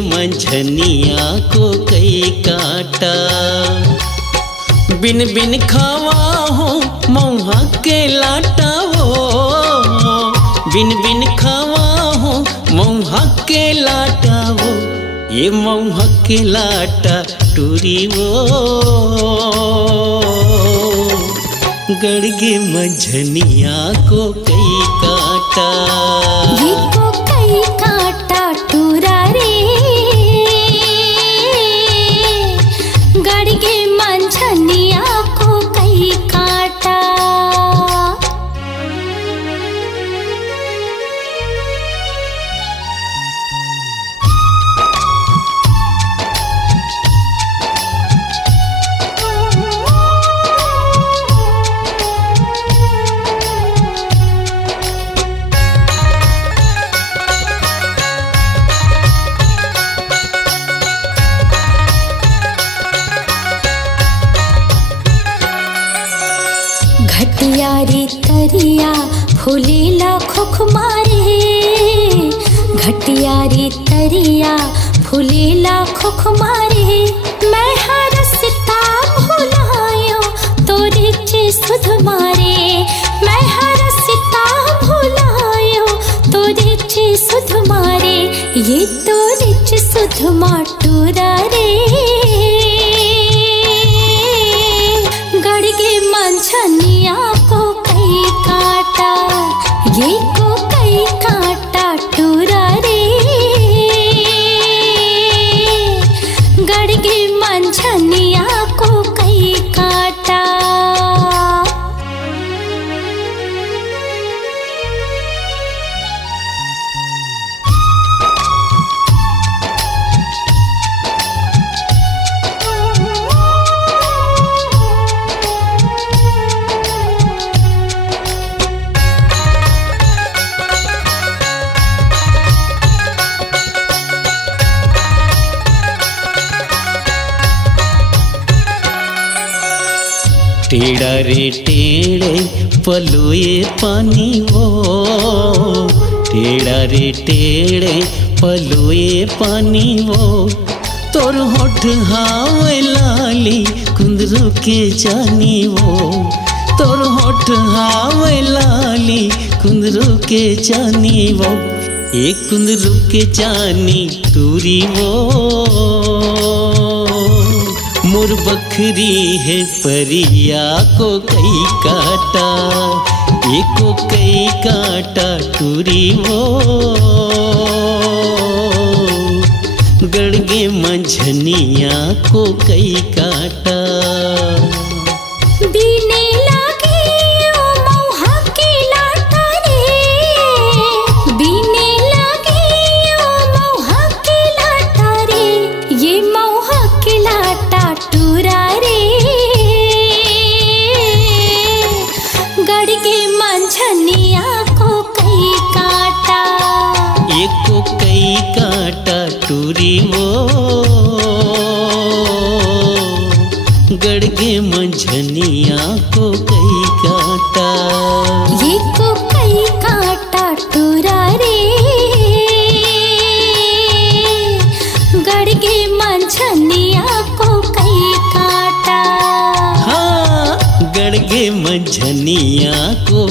मंझनिया को कई काटा। बिन बिन खावा हो मौहा के लाटा हो, बिन बिन खावा हो मौहा के लाटा हो, ये मौहा के लाटा टूरी वो गड़गे मंझनिया को कई काटा। ये को कई काटा टूरा रे, गड़गे मंझनिया को कई काटा। घटिया रे तरिया फूलेला खुखमारे, घटिया रे तरिया फूलेला खुखमारे। मैं हरसता भुलायो तोरे चे सुध मारे, मैं हरसता भुलायो तोरे चे सुध मारे, ये तोरे चे सुध माटूरा रे, गड़गे मंझनिया को कई काटा। ये को कई काटा टूरा रे, गड़गे मंझनिया को कई काटा। टेढ़ा रे टेढ़े पलोए पानी वो, टेढ़ा रे टेढ़े पलोए पानी वो, तोर होठ हावे लाली कुंदरू के जानी वो, तोर होठ हावे लाली कुंदरू के जानी वो, एक कुंदरू के जानी टूरी वो मोर बखरी है परिया को कई काटा। एको कई काटा टूरी वो गड़गे मंझनिया को कई काटा। बीने लागे ओ मौहा के लाटा रे, बीने लागे ओ मौहा के लाटा रे, ये मौहा के लाटा टूरा रे, गड़गे मंझनिया को कई काटा। एको कई काटा टूरी वो गड़गे मंझनिया को कई काटा। ये को कई काटा टूरा रे, गड़गे मंझनिया को कई काटा। हाँ गड़गे मंझनिया को